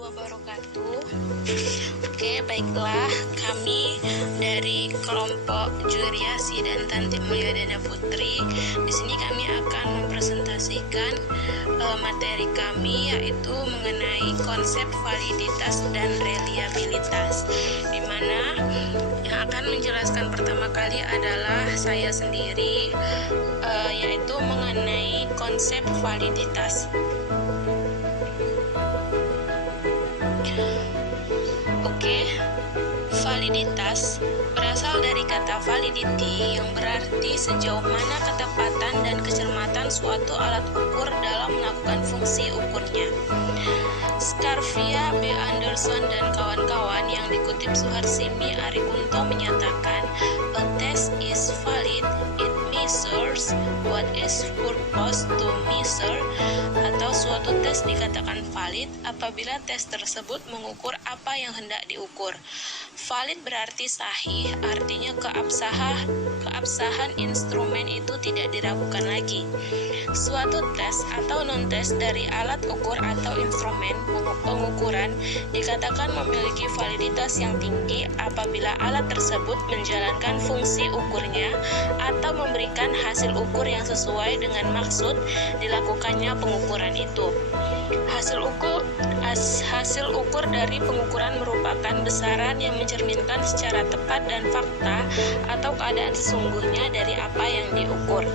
wabarakatuh. Oke, baiklah, kami dari kelompok Juliasi dan Tanti Mulyadana Putri. Di sini kami akan mempresentasikan materi kami, yaitu mengenai konsep validitas dan reliabilitas, di mana yang akan menjelaskan pertama kali adalah saya sendiri, yaitu mengenai konsep validitas. Oke, validitas berasal dari kata validity yang berarti sejauh mana ketepatan dan kecermatan suatu alat ukur dalam melakukan fungsi ukurnya. Scarvia, B. Anderson, dan kawan-kawan yang dikutip Suharsimi Arikunto menyatakan, a test is valid, it measures what is purpose to measure, atau suatu tes dikatakan valid apabila tes tersebut mengukur apa yang hendak diukur. Valid berarti sahih, artinya keabsahan instrumen itu tidak diragukan lagi. Suatu tes atau non-tes dari alat ukur atau instrumen pengukuran dikatakan memiliki validitas yang tinggi apabila alat tersebut menjalankan fungsi ukurnya atau memberikan hasil ukur yang sesuai dengan maksud dilakukannya pengukuran itu. Hasil ukur dari pengukuran merupakan besaran yang mencerminkan secara tepat dan fakta atau keadaan sesungguhnya dari apa yang diukur.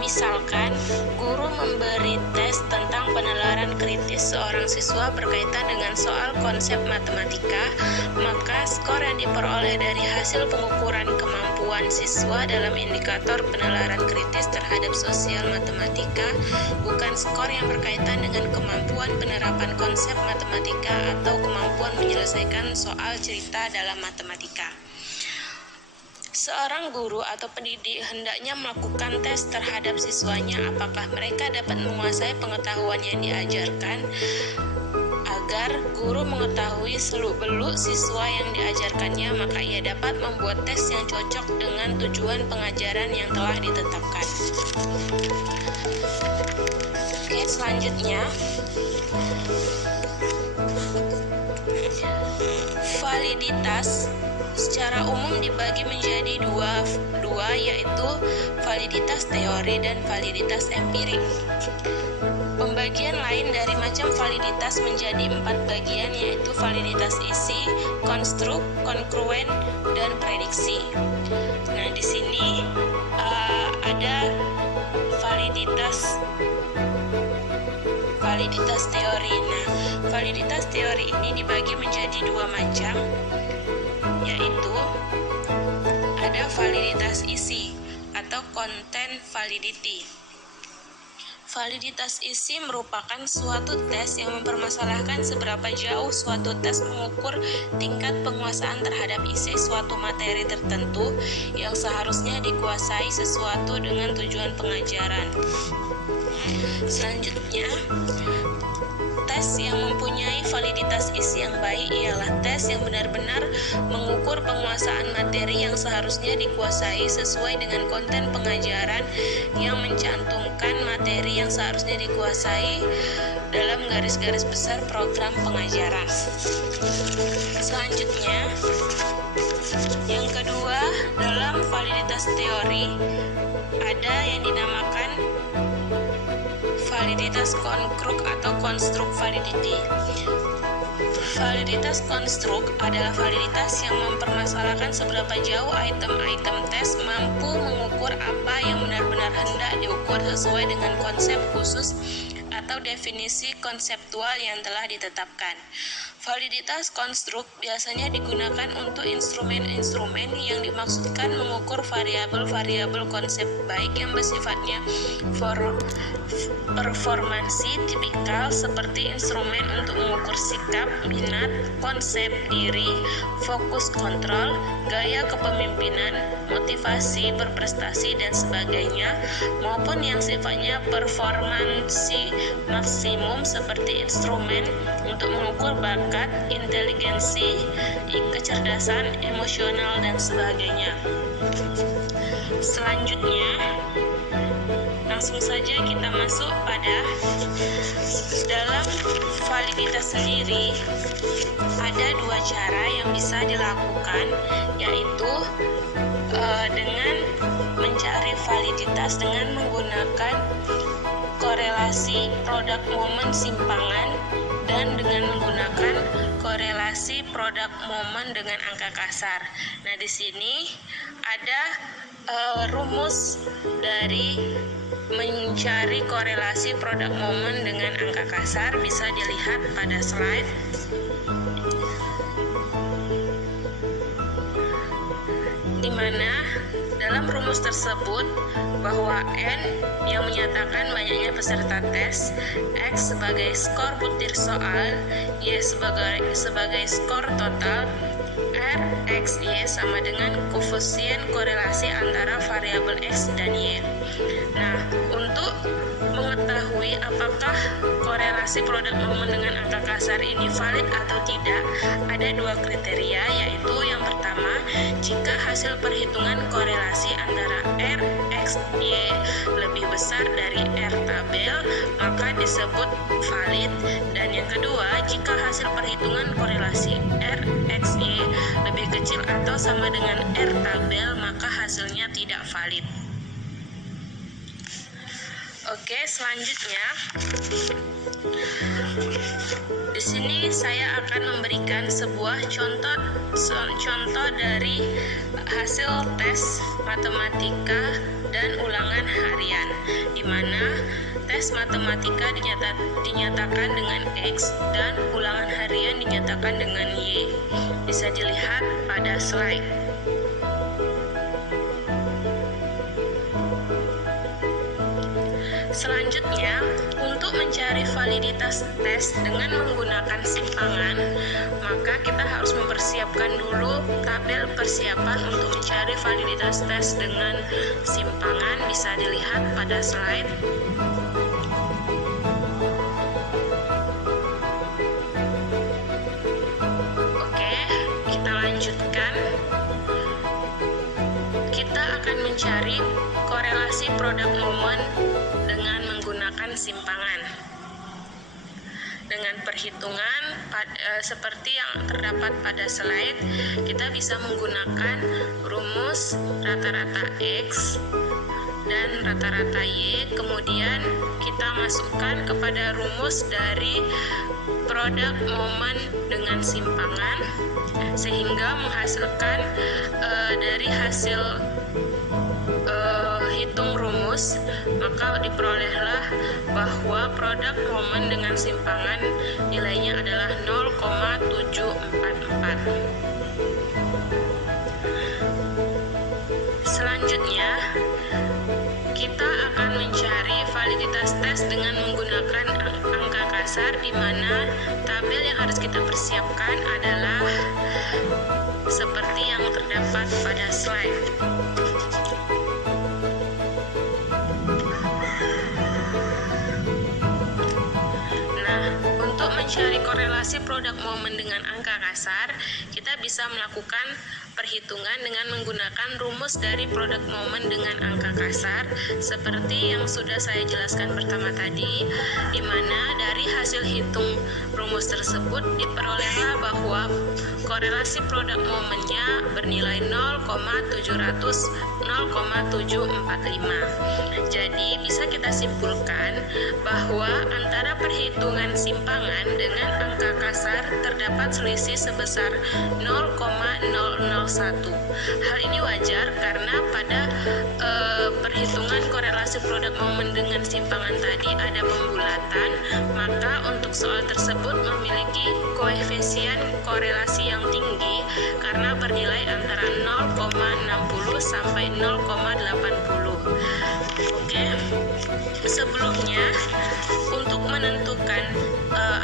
Misalkan, guru memberi tes tentang penalaran kritis seorang siswa berkaitan dengan soal konsep matematika, maka skor yang diperoleh dari hasil pengukuran kemampuan siswa dalam indikator penalaran kritis terhadap sosial matematika bukan skor yang berkaitan dengan kemampuan penerapan konsep matematika atau kemampuan menyelesaikan soal cerita dalam matematika. Seorang guru atau pendidik hendaknya melakukan tes terhadap siswanya apakah mereka dapat menguasai pengetahuan yang diajarkan, agar guru mengetahui seluk-beluk siswa yang diajarkannya, maka ia dapat membuat tes yang cocok dengan tujuan pengajaran yang telah ditetapkan. Oke, selanjutnya validitas secara umum dibagi menjadi dua, yaitu validitas teori dan validitas empirik. Pembagian lain dari macam validitas menjadi 4 bagian, yaitu validitas isi, konstruk, kongruen, dan prediksi. Nah, di sini ada validitas teori. Nah, validitas teori ini dibagi menjadi 2 macam, yaitu ada validitas isi atau content validity. Validitas isi merupakan suatu tes yang mempermasalahkan seberapa jauh suatu tes mengukur tingkat penguasaan terhadap isi suatu materi tertentu yang seharusnya dikuasai sesuatu dengan tujuan pengajaran. Selanjutnya, tes yang mempunyai validitas isi yang baik ialah tes yang benar-benar mengukur penguasaan materi yang seharusnya dikuasai sesuai dengan konten pengajaran yang mencantumkan materi yang seharusnya dikuasai dalam garis-garis besar program pengajaran. Selanjutnya, yang kedua, dalam validitas teori ada yang dinamakan validitas konstruk atau konstruk validity. Validitas konstruk adalah validitas yang mempermasalahkan seberapa jauh item-item tes mampu mengukur apa yang benar-benar hendak diukur sesuai dengan konsep khusus atau definisi konseptual yang telah ditetapkan. Validitas konstruk biasanya digunakan untuk instrumen-instrumen yang dimaksudkan mengukur variabel-variabel konsep baik yang bersifatnya performansi tipikal, seperti instrumen untuk mengukur sikap, minat, konsep diri, fokus kontrol, gaya kepemimpinan, motivasi, berprestasi, dan sebagainya, maupun yang sifatnya performansi maksimum seperti instrumen untuk mengukur bakat, inteligensi, kecerdasan, emosional, dan sebagainya. Selanjutnya, langsung saja kita masuk pada dalam validitas aktivitas sendiri, ada dua cara yang bisa dilakukan, yaitu dengan mencari validitas dengan menggunakan korelasi produk momen simpangan dan dengan menggunakan korelasi produk momen dengan angka kasar. Nah, di sini ada rumus dari mencari korelasi produk momen dengan angka kasar, bisa dilihat pada slide. Di mana dalam rumus tersebut bahwa N yang menyatakan banyaknya peserta tes, X sebagai skor butir soal, Y sebagai skor total, R, X, Y sama dengan koefisien korelasi antara variabel X dan Y. Nah, untuk mengetahui apakah korelasi produk momen dengan angka kasar ini valid atau tidak, ada dua kriteria, yaitu yang pertama, jika hasil perhitungan korelasi antara R, X, Y lebih besar dari R tabel, maka disebut valid. Dan yang kedua, jika hasil perhitungan korelasi R, X, Y lebih kecil atau sama dengan R tabel, maka hasilnya tidak valid. Oke, selanjutnya di sini saya akan memberikan sebuah contoh dari hasil tes matematika dan ulangan harian, di mana tes matematika dinyatakan dengan X dan ulangan harian dinyatakan dengan Y. Bisa dilihat pada slide. Selanjutnya, untuk mencari validitas tes dengan menggunakan simpangan, maka kita harus mempersiapkan dulu tabel persiapan untuk mencari validitas tes dengan simpangan, bisa dilihat pada slide. Oke, kita lanjutkan. Kita akan mencari korelasi produk momen dengan menggunakan simpangan. Dengan perhitungan seperti yang terdapat pada slide, kita bisa menggunakan rumus rata-rata X dan rata-rata Y, kemudian kita masukkan kepada rumus dari produk momen dengan simpangan, sehingga menghasilkan dari hasil hitung rumus, maka diperolehlah bahwa produk momen dengan simpangan nilainya adalah 0,744. Selanjutnya, kita akan mencari validitas tes dengan menggunakan angka kasar, di mana tabel yang harus kita persiapkan adalah seperti yang terdapat pada slide. Untuk mencari korelasi produk momen dengan angka kasar, kita bisa melakukan perhitungan dengan menggunakan rumus dari produk momen dengan angka kasar, seperti yang sudah saya jelaskan pertama tadi, di mana dari hasil hitung rumus tersebut diperolehlah bahwa korelasi produk momennya bernilai 0,745. Jadi bisa kita simpulkan bahwa antara perhitungan simpangan dengan angka kasar terdapat selisih sebesar 0,001. Hal ini wajar karena pada perhitungan korelasi produk momen dengan simpangan tadi ada pembulatan, maka untuk soal tersebut memiliki koefisien korelasi yang tinggi karena bernilai antara 0,60 sampai 0,80. Oke. Sebelumnya, untuk menentukan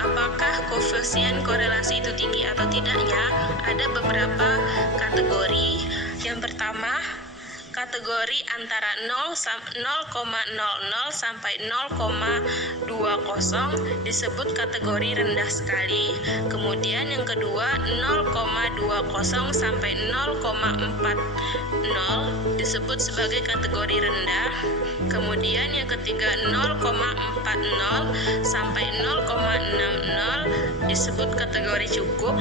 apakah koefisien korelasi itu tinggi atau tidaknya, ada beberapa kategori. Yang pertama, kategori antara 0,00 sampai 0,20 disebut kategori rendah sekali. Kemudian yang kedua, 0,20 sampai 0,40 disebut sebagai kategori rendah. Kemudian yang ketiga, 0,40 sampai 0,60 disebut kategori cukup.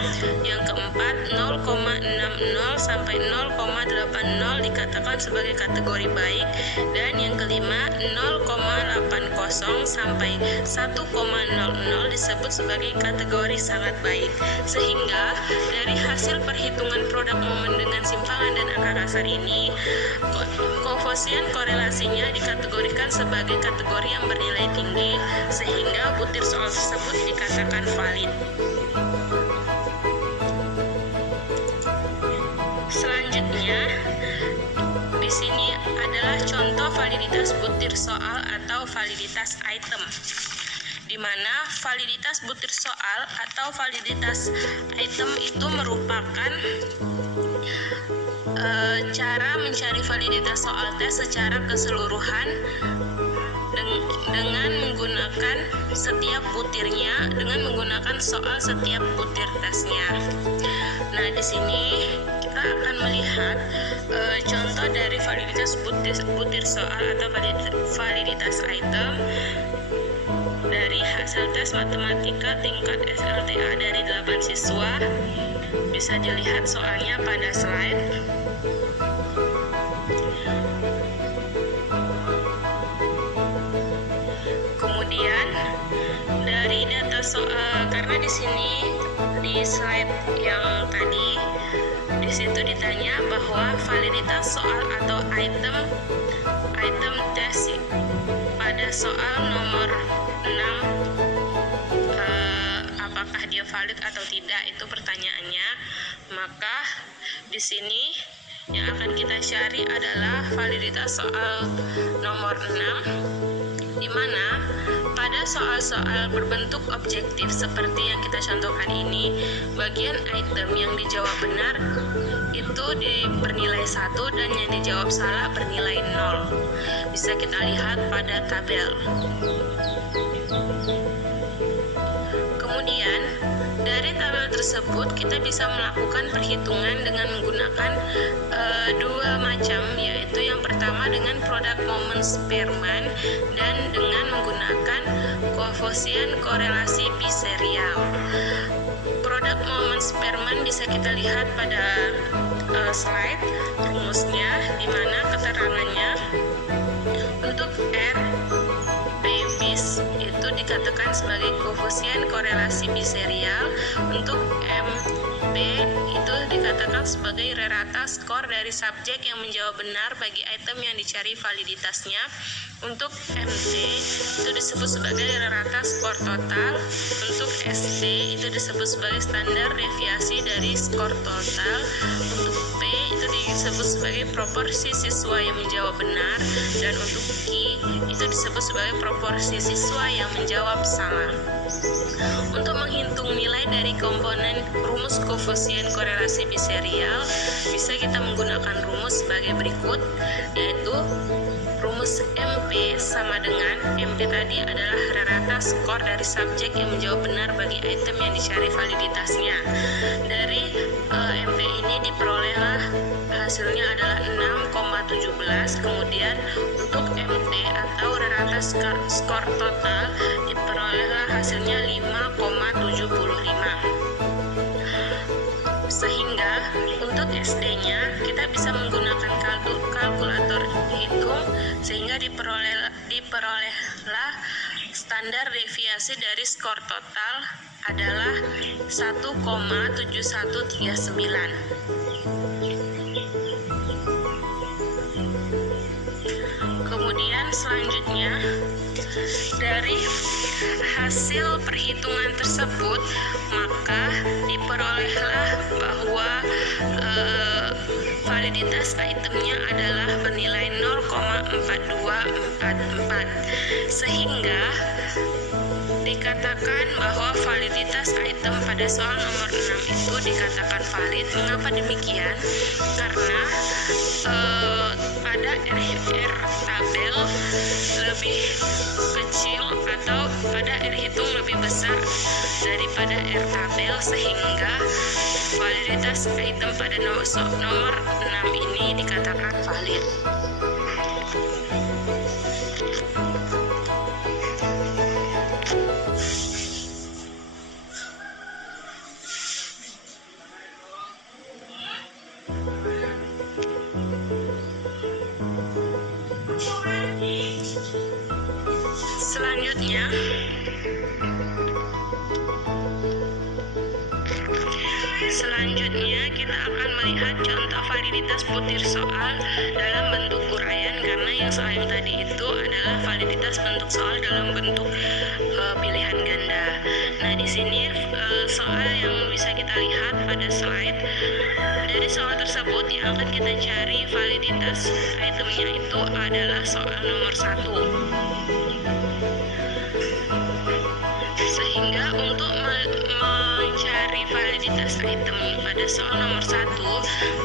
Yang keempat, 0,60 sampai 0,80 dikatakan sebagai kategori baik. Dan yang kelima, 0,80 sampai 1,00 disebut sebagai kategori sangat baik. Sehingga dari hasil perhitungan produk momen dengan simpangan dan angka kasar ini, koefisien korelasinya dikategorikan sebagai kategori yang bernilai tinggi, sehingga butir soal tersebut dikatakan valid. Selanjutnya, di sini adalah contoh validitas butir soal atau validitas item, di mana validitas butir soal atau validitas item itu merupakan cara mencari validitas soal tes secara keseluruhan dengan menggunakan setiap butirnya, dengan menggunakan soal setiap butir tesnya. Nah, di sini kita akan melihat contoh dari validitas butir soal atau validitas item dari hasil tes matematika tingkat SLTA dari 8 siswa. Bisa dilihat soalnya pada slide. Kemudian dari data soal, karena di sini di slide yang tadi di situ ditanya bahwa validitas soal atau item tes pada soal nomor 6 apakah dia valid atau tidak, itu pertanyaannya. Maka di sini yang akan kita cari adalah validitas soal nomor 6, di mana pada soal-soal berbentuk objektif seperti yang kita contohkan ini, bagian item yang dijawab benar itu bernilai 1 dan yang dijawab salah bernilai 0. Bisa kita lihat pada tabel. Kemudian dari tabel tersebut kita bisa melakukan perhitungan dengan menggunakan dua macam, yaitu yang pertama dengan produk momen Spearman dan dengan menggunakan koefisien korelasi biserial. Produk momen Spearman bisa kita lihat pada slide rumusnya, di mana keterangannya untuk R bis itu dikatakan sebagai koefisien korelasi biserial, untuk MB itu dikatakan sebagai rata skor dari subjek yang menjawab benar bagi item yang dicari validitasnya, untuk MT itu disebut sebagai rata skor total, untuk SD itu disebut sebagai standar deviasi dari skor total, untuk P itu disebut sebagai proporsi siswa yang menjawab benar, dan untuk Q itu disebut sebagai proporsi siswa yang menjawab salah. Untuk menghitung nilai dari komponen rumus koefisien korelasi biserial, bisa kita menggunakan rumus sebagai berikut, yaitu rumus MP sama dengan MP tadi adalah rata skor dari subjek yang menjawab benar bagi item yang dicari validitasnya. Dari MP ini diperolehlah hasilnya adalah 6,17. Kemudian untuk MT atau rata skor total diperolehlah hasilnya 5,75. Sehingga untuk SD-nya kita bisa menggunakan kalkulator hitung, sehingga diperolehlah standar deviasi dari skor total adalah 1,7139. Kemudian selanjutnya, dari hasil perhitungan tersebut maka diperolehlah bahwa validitas itemnya adalah bernilai 0,4244, sehingga dikatakan bahwa validitas item pada soal nomor 6 itu dikatakan valid. Mengapa demikian? Karena pada R tabel lebih kecil atau pada R hitung lebih besar daripada R tabel, sehingga validitas item pada nomor 6 ini dikatakan valid. Selanjutnya kita akan melihat contoh validitas butir soal dalam bentuk uraian, karena yang soal yang tadi itu adalah validitas bentuk soal dalam bentuk pilihan ganda. Nah, di sini soal yang bisa kita lihat pada slide, dari soal tersebut yang akan kita cari validitas itemnya itu adalah soal nomor 1. Sehingga untuk mencari validitas item pada soal nomor 1,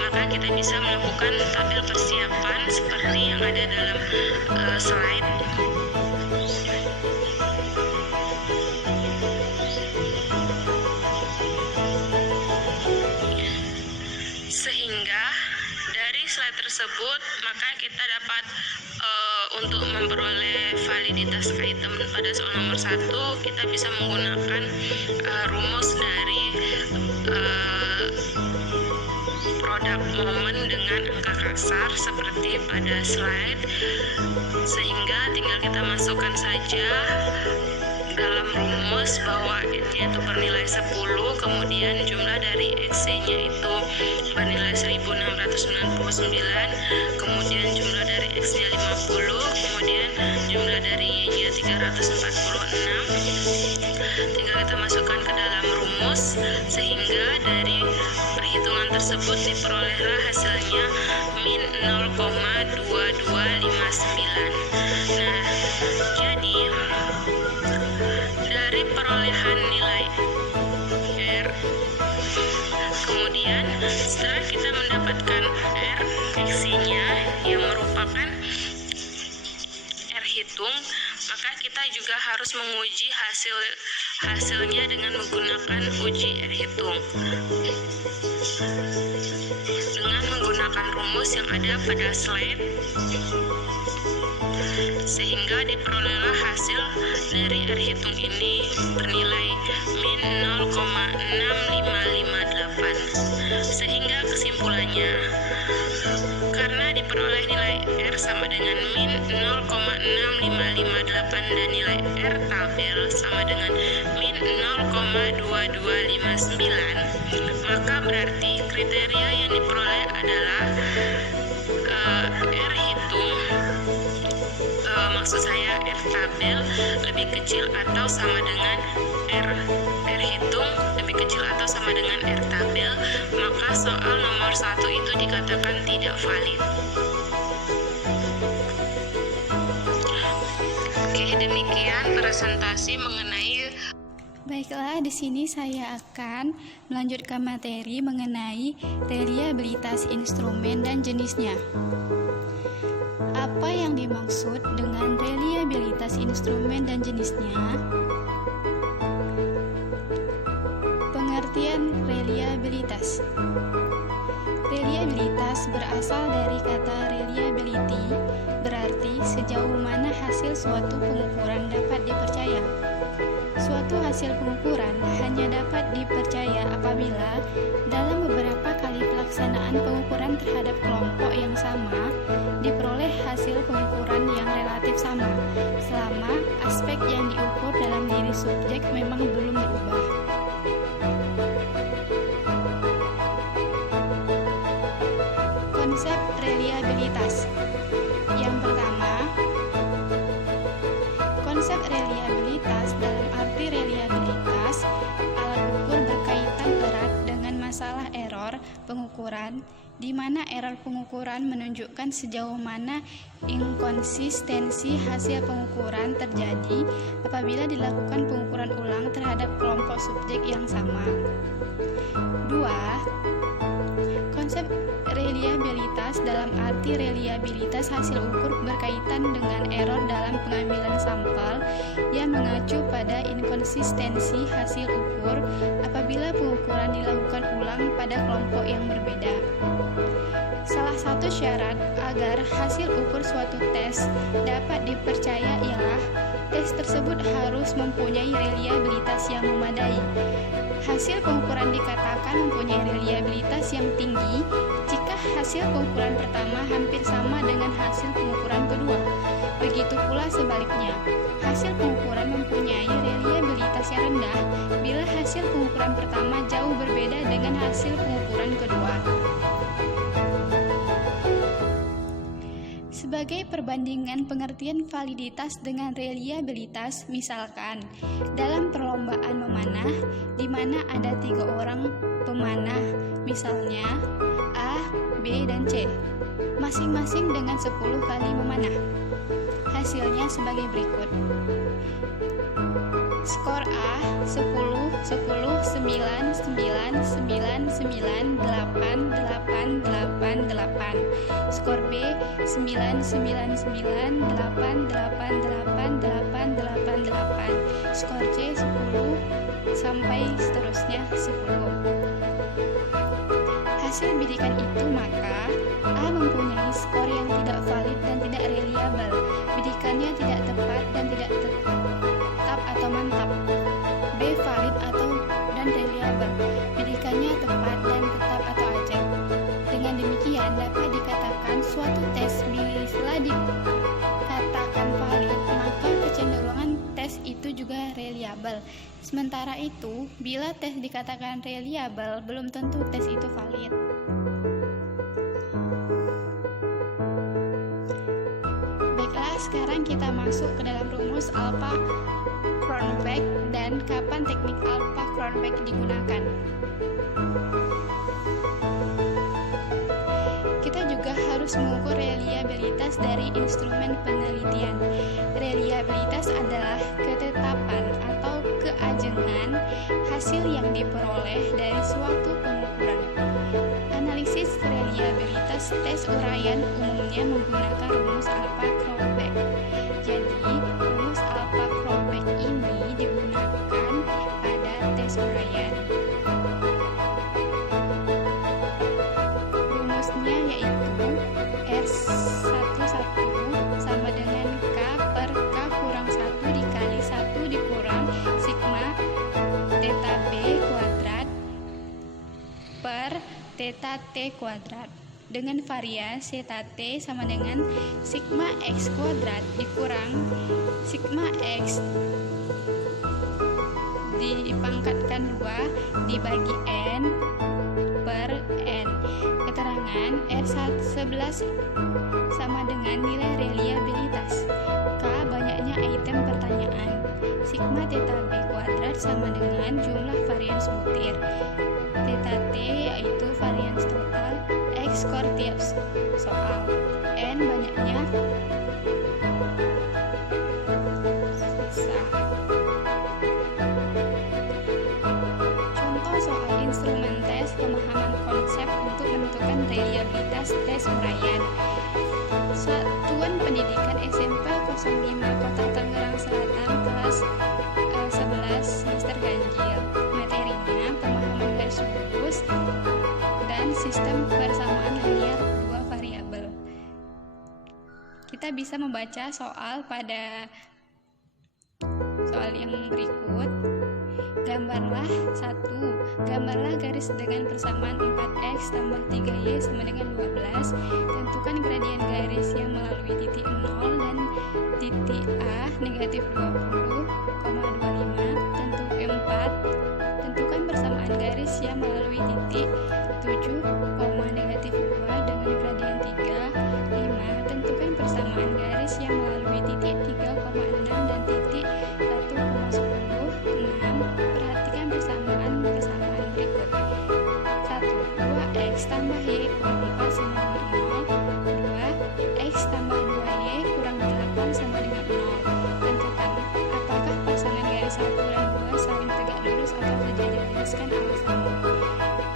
maka kita bisa melakukan tabel persiapan seperti yang ada dalam slide. Sehingga dari slide tersebut maka kita dapat untuk memperoleh validitas item pada soal nomor 1, kita bisa menggunakan rumus dari produk momen dengan angka kasar seperti pada slide, sehingga tinggal kita masukkan saja dalam rumus bahwa n-nya itu bernilai 10, kemudian jumlah dari x-nya itu bernilai 1699, kemudian jumlah dari x-nya 50, kemudian jumlah dari y-nya 346. Tinggal kita masukkan ke dalam rumus, sehingga dari perhitungan tersebut diperolehlah hasilnya min 0,2259. Nah, jadi dari perolehan nilai R, kemudian setelah kita mendapatkan R x-nya yang merupakan R hitung, maka kita juga harus menguji hasilnya dengan menggunakan uji R hitung dengan menggunakan rumus yang ada pada slide, sehingga diperolehlah hasil dari R hitung ini bernilai min 0,6558. Sehingga kesimpulannya, karena diperoleh nilai R sama dengan min 0,6558 dan nilai R tabel sama dengan min 0,2259, maka berarti kriteria yang diperoleh adalah R hitung, maksud saya R tabel lebih kecil atau sama dengan R hitung lebih kecil atau sama dengan R tabel, maka soal nomor 1 itu dikatakan tidak valid. Oke, demikian presentasi mengenai. Baiklah, di sini saya akan melanjutkan materi mengenai reliabilitas instrumen dan jenisnya. Apa yang dimaksud dengan reliabilitas instrumen dan jenisnya? Pengertian reliabilitas. Reliabilitas berasal dari kata reliability, berarti sejauh mana hasil suatu pengukuran dapat dipercaya. Suatu hasil pengukuran hanya dapat dipercaya apabila dalam beberapa kali pelaksanaan pengukuran terhadap kelompok yang sama diperoleh hasil pengukuran yang relatif sama, selama aspek yang diukur dalam diri subjek memang belum berubah. Konsep reliabilitas. Yang pertama, konsep reliabilitas dalam arti reliabilitas alat ukur berkaitan erat dengan masalah error pengukuran, di mana error pengukuran menunjukkan sejauh mana inkonsistensi hasil pengukuran terjadi apabila dilakukan pengukuran ulang terhadap kelompok subjek yang sama. 2. Konsep reliabilitas dalam arti reliabilitas hasil ukur berkaitan dengan error dalam pengambilan sampel yang mengacu pada inkonsistensi hasil ukur apabila pengukuran dilakukan ulang pada kelompok yang berbeda. Salah satu syarat agar hasil ukur suatu tes dapat dipercaya ialah tes tersebut harus mempunyai reliabilitas yang memadai. Hasil pengukuran dikatakan mempunyai reliabilitas yang tinggi jika hasil pengukuran pertama hampir sama dengan hasil pengukuran kedua. Begitu pula sebaliknya, hasil pengukuran mempunyai reliabilitas yang rendah bila hasil pengukuran pertama jauh berbeda dengan hasil pengukuran kedua. Sebagai perbandingan pengertian validitas dengan reliabilitas, misalkan dalam perlombaan memanah di mana ada 3 orang pemanah, misalnya A, B, dan C, masing-masing dengan 10 kali memanah. Hasilnya sebagai berikut. Skor A 10, 10, 9, 9, 9, 9, 8, 8, 8, 8. Skor B 9, 9, 9, 8, 8, 8, 8, 8. Skor C 10 sampai seterusnya 10. Hasil bidikan itu maka A mempunyai skor yang tidak valid dan tidak reliabel. Bidikannya tidak tepat dan tidak tetap atau mantap. B valid dan reliabel. Bidikannya tepat dan tetap atau ajak. Dengan demikian dapat dikatakan suatu tes bila dikatakan valid, maka kecenderungan tes itu juga reliabel. Sementara itu, bila tes dikatakan reliabel, belum tentu tes itu valid. Baiklah, sekarang kita masuk ke dalam rumus Alpha-Cronbach dan kapan teknik Alpha-Cronbach digunakan. Kita juga harus mengukur reliabilitas dari instrumen penelitian. Reliabilitas adalah ketetapan atau keajengan hasil yang diperoleh dari suatu pengukuran. Analisis reliabilitas tes uraian umumnya menggunakan rumus Alpha-Cronbach. Jadi, rumus Alpha-Cronbach ini digunakan pada tes uraian. Rumusnya yaitu R11 sama dengan K per K kurang 1 dikali 1 dikurang sigma theta B kuadrat per theta T kuadrat dengan varian theta T sama dengan sigma X kuadrat dikurang sigma X dipangkatkan 2 dibagi N per N. Keterangan R11 sama dengan nilai reliabilitas K banyaknya item pertanyaan, sigma theta B kuadrat sama dengan jumlah varians butir, theta T yaitu varians total, X skor tiap soal, N banyaknya sisa. Contoh soal instrumen tes pemahaman konsep untuk menentukan reliabilitas tes uraian. Satuan Pendidikan SMP 05 Kota Tangerang Selatan kelas 11 semester ganjil. Materinya pemahaman garis lurus dan sistem persamaan linear 2 variabel. Kita bisa membaca soal pada soal yang berikut. Gambarlah 1. Gambarlah garis dengan persamaan 4x tambah 3y sama dengan 12. Tentukan gradien garis yang melalui titik 0 dan titik A negatif 20,25. Tentu 4. Tentukan persamaan garis yang melalui titik 7, negatif 2 dengan gradien 3. 5. Tentukan persamaan garis yang melalui titik 3,6 dan titik 1,10. 6. Perhatikan persamaan berikut. 1. 2x tambah y kurang 4 sama dengan 0. 2. X tambah 2y kurang 8 sama dengan 0. Tentukan apakah pasangan garis 1 dan 2 saling tegak lurus atau sejajar. Jelaskan alasanmu.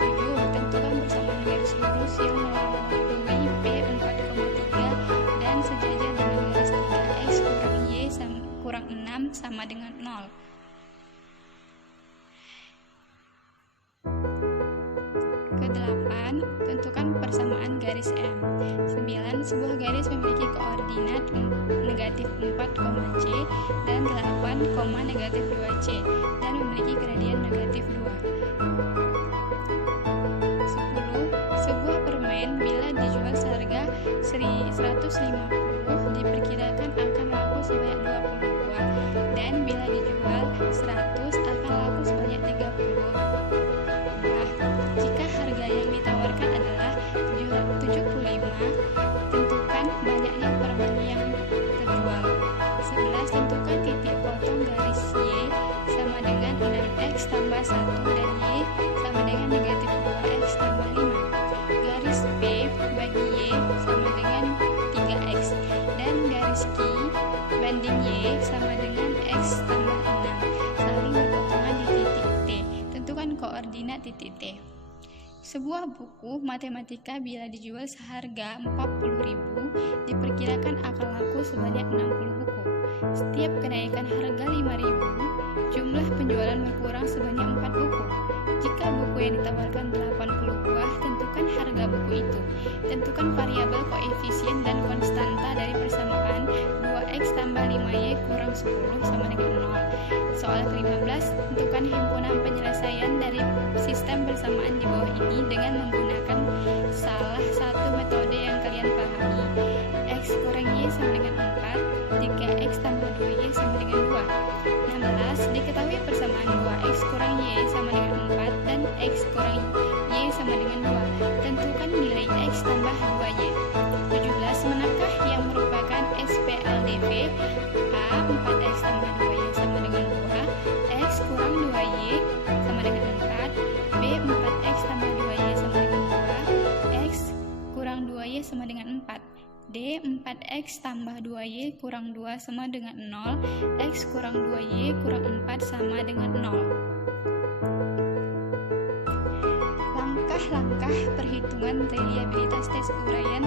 7. Tentukan persamaan garis lurus yang melalui P 4,3 dan sejajar dengan garis 3x kurang y kurang 6 sama dengan 0. Ke-8, tentukan persamaan garis M. 9, sebuah garis memiliki koordinat negatif 4, C dan 8, negatif 2C dan memiliki gradien negatif 2. 10, sebuah permen bila dijual seharga 150 diperkirakan akan laku sebanyak 20 buah dan bila dijual 100 akan laku sebanyak 30 buah. plus 1 dan Y sama dengan negatif 2X tambah 5. Garis P bagi Y sama dengan 3X. Dan garis Q banding Y sama dengan X tambah 6. Saling berpatungan di titik T. Tentukan koordinat titik T. Sebuah buku matematika bila dijual seharga 40.000 diperkirakan akan laku sebanyak 60 buku. Setiap kenaikan harga 5.000, jumlah penjualan berkurang sebanyak 4 buku. Jika buku yang ditawarkan 80 buah, tentukan harga buku itu. Tentukan variabel koefisien dan konstanta dari persamaan 2X tambah 5Y kurang 10 sama dengan 0. Soal ke-15, tentukan himpunan penyelesaian dari sistem persamaan di bawah ini dengan menggunakan salah satu metode yang kalian pahami. X kurang Y sama dengan 4, 3X tambah 2Y sama dengan 2. 16. Diketahui persamaan 2X kurang Y sama dengan 4 dan X kurang Y sama dengan 2. Tentukan nilai X tambah 2Y. 17. Manakah yang merupakan SPLDV? A. 4X tambah 2Y sama dengan 2, X kurang 2Y sama dengan 4, B. 4X tambah 2Y sama dengan 2, X kurang 2Y sama dengan 4, D. 4X tambah 2Y kurang 2 sama dengan 0, X kurang 2Y kurang 4 sama dengan 0. Langkah-langkah perhitungan reliabilitas tes uraian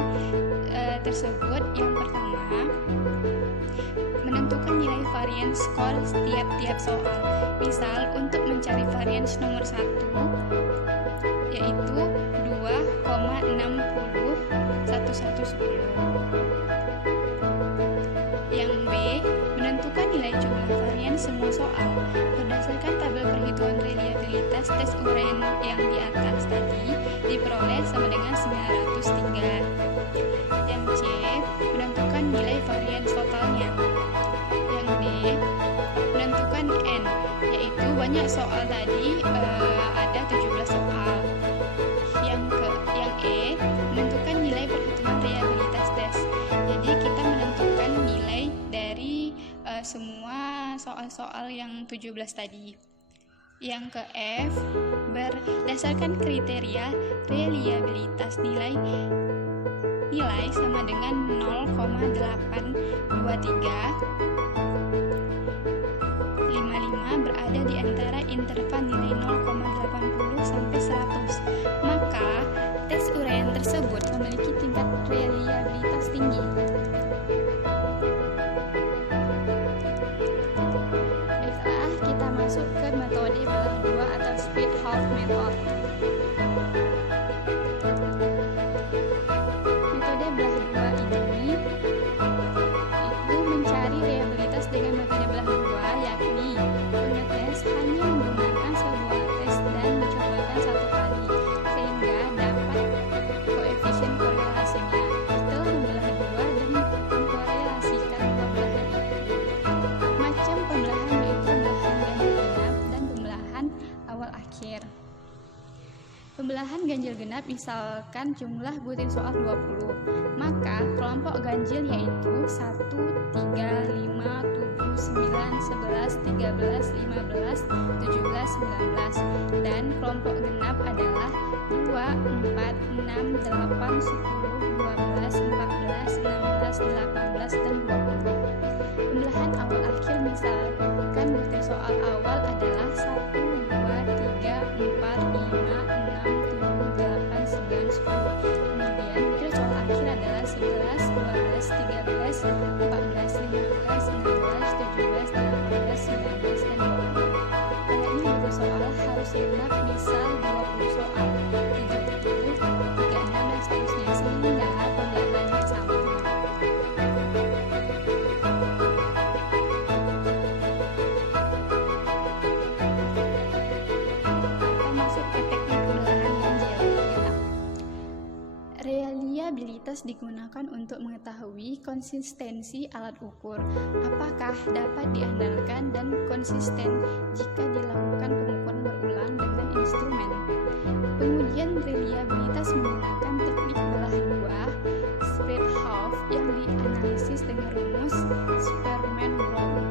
tersebut. Yang pertama, menentukan nilai variance skor setiap soal. Misal, untuk mencari variance nomor 1 yaitu 2,601110. Yang B, menentukan nilai jumlah varian semua soal berdasarkan tabel perhitungan reliabilitas tes uraian yang di atas tadi diperoleh sama dengan 903. Yang C, menentukan nilai varian totalnya. Yang D, menentukan N, yaitu banyak soal tadi ada 17 soal. Yang E, menentukan nilai perhitungan reliabilitas tes. Jadi kita menentukan nilai dari semua soal-soal yang 17 tadi. Yang ke F, berdasarkan kriteria reliabilitas nilai sama dengan 0,82355 berada di antara interval nilai 0,80 sampai 100. Maka tes uraian tersebut memiliki tingkat reliabilitas tinggi. Baiklah, kita masuk ke metode belah dua atau split half method. Metode belah dua ini itu mencari reliabilitas dengan metode belah dua, yakni pengetes hanya menggunakan sebuah tes dan dicobakan satu kali sehingga dapat koefisien korelasinya. Setelah membelah dua dan mengkorelasikan dua belahan itu. Macam pembelahan yaitu belahan ganjil genap dan pembelahan awal akhir. Pembelahan ganjil genap misalkan jumlah butir soal 20, maka kelompok ganjil yaitu 1, 3, 5, 7, 9, 11, 13, 15, 17, 19, dan kelompok genap adalah 2, 4, 6, 8, 10, 12, 14, 16, 18, dan 20. Pembelahan awal akhir misalkan butir soal awal adalah 1, 2, 3, 4, 5, 6, 7, 8, 9, 10. Kemudian butir soal akhir adalah 11, 12, 13, 14, 15, 16, 17, 18, 19, dan 20. Kayaknya butir soal harus genap, misal 20 soal, 37, 36, dan seterusnya, sehingga pembelahannya sama. Reliabilitas digunakan untuk mengetahui konsistensi alat ukur, apakah dapat diandalkan dan konsisten jika dilakukan pengukuran berulang dengan instrumen. Pengujian reliabilitas menggunakan teknik belah dua, split half, yang dianalisis dengan rumus Sperman-Brown.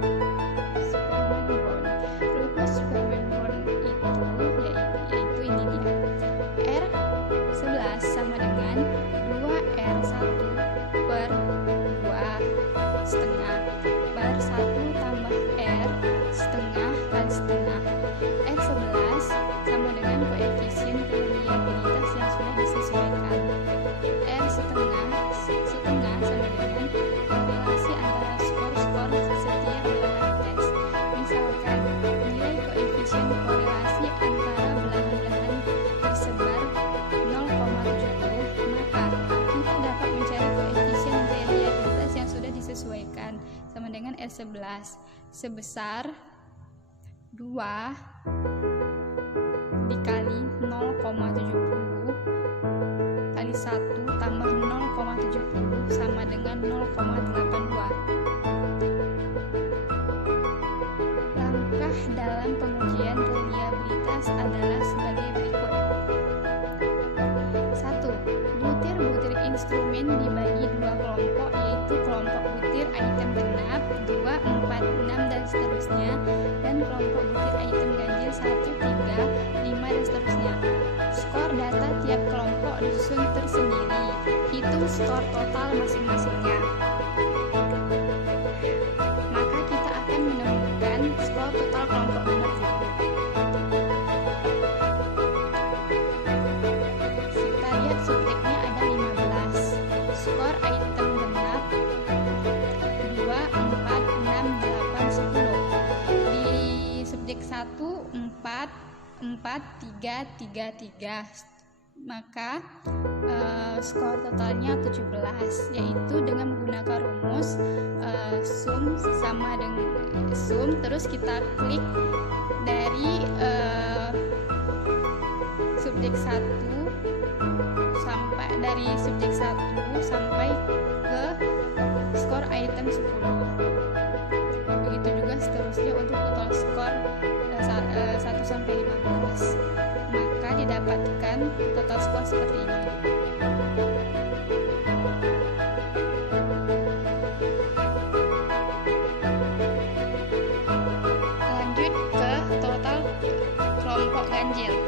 Rumus Sperman-Brown itu sama dengan 2R1 per 2 setengah per 1 tambah R setengah kali setengah. R11 sama dengan koefisien reliabilitas yang sudah disesuaikan. R setengah sama dengan korelasi antara skor-skor setiap belahan tes. Misalkan nilai koefisien korelasi antara belahan-belahan tersebar 0,70, maka kita dapat mencari koefisien reliabilitas yang sudah disesuaikan sama dengan R11 sebesar 2 dikali 0,70 kali 1 tambah 0,70 sama dengan 0,82. Langkah dalam pengujian reliabilitas adalah sebagai berikut. 1. Butir-butir instrumen dibagi dua kelompok, yaitu kelompok butir item genap 2, 4, 6 dan seterusnya, dan kelompok butir item ganjil 1, 3, 5 dan seterusnya. Skor data tiap kelompok disusun tersendiri. Hitung skor total masing-masingnya. Maka kita akan menemukan skor total kelompok genap itu. Kita lihat subjeknya ada 15. Skor item genap 2, 4, 6, 8, 10. Di subjek 1 4, 3, 3, 3. Maka skor totalnya 17, yaitu dengan menggunakan rumus sum sama dengan sum, terus kita klik dari subjek 1 sampai ke skor item 10. Begitu juga seterusnya untuk total skor 1 sampai 15. Maka didapatkan total skor seperti ini. Lanjut ke total kelompok ganjil.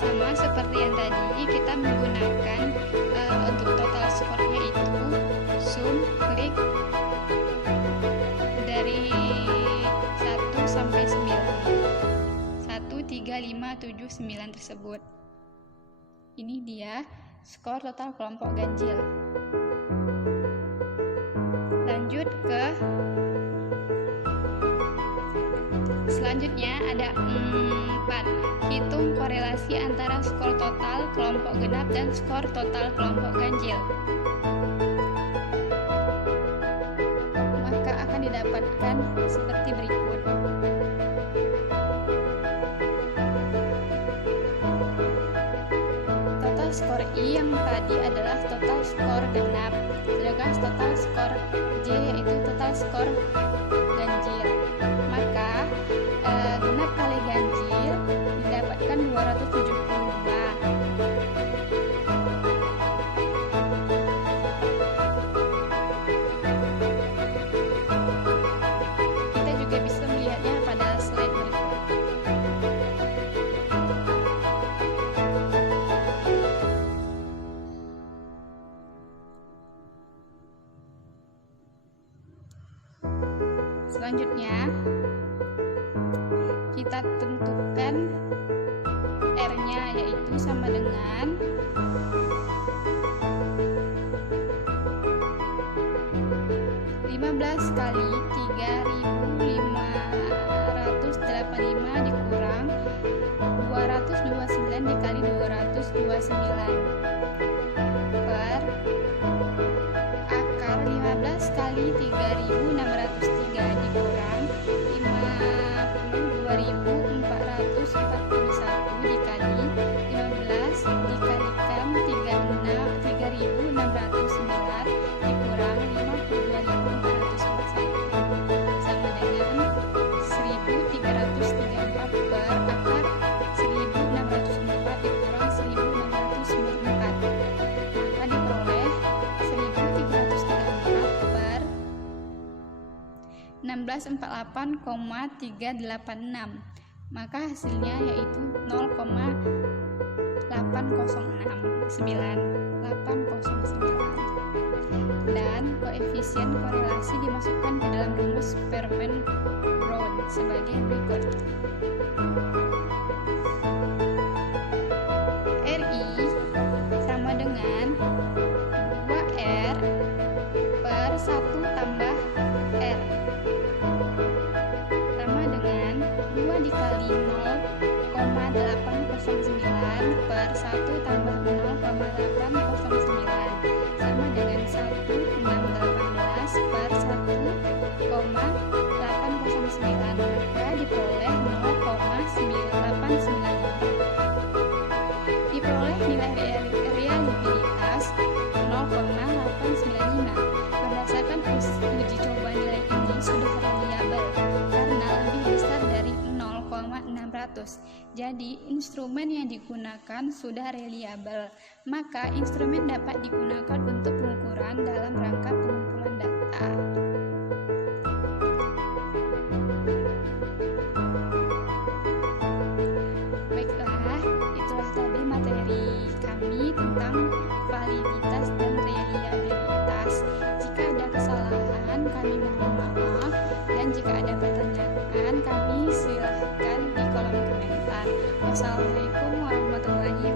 Sama seperti yang tadi, kita menggunakan untuk total skornya itu sum, klik dari 1 sampai 9. 1, 3, 5, 7, 9 tersebut. Ini dia skor total kelompok ganjil. Lanjut ke selanjutnya ada 4. Hitung korelasi antara skor total kelompok genap dan skor total kelompok ganjil. Maka akan didapatkan seperti berikut. Total skor I yang tadi adalah total skor genap, sedangkan total skor J yaitu total skor ganjil. Maka genap kali ganjil didapatkan 272. Kita juga bisa melihatnya pada slide berikut. Selanjutnya kita tentukan R-nya, yaitu sama dengan kali 3.585 dikurang 229 dikali 229 per akar 15 kali 3.603 dikurang 52.441 dikali 15 dikalikan 3.609 dikurang 52.441 sama dengan 1.334 per akar 1.604 dikurang 1.694, maka diperoleh 1.334 per 1648,386. maka hasilnya yaitu 0,809 dan koefisien korelasi dimasukkan ke dalam rumus Sperman-Brown sebagai berikut. RI sama dengan 2R per 1 tambah R sama dengan 2 dikali 0,809 per 1 tambah 0,809 sama dengan 1618 per 1,809, maka diperoleh 0,895. Diperoleh nilai reliabilitas 0,895. Berdasarkan uji coba, nilai ini sudah reliabel karena lebih besar dari 0,600. Jadi, instrumen yang digunakan sudah reliabel, maka instrumen dapat digunakan untuk pengukuran dalam rangka pengumpulan data. Baiklah, itulah tadi materi kami tentang validitas dan reliabilitas. Jika ada kesalahan, kami mohon maaf, dan jika ada pertanyaan, kami silahkan di kolom komentar. Wassalamualaikum warahmatullahi wabarakatuh.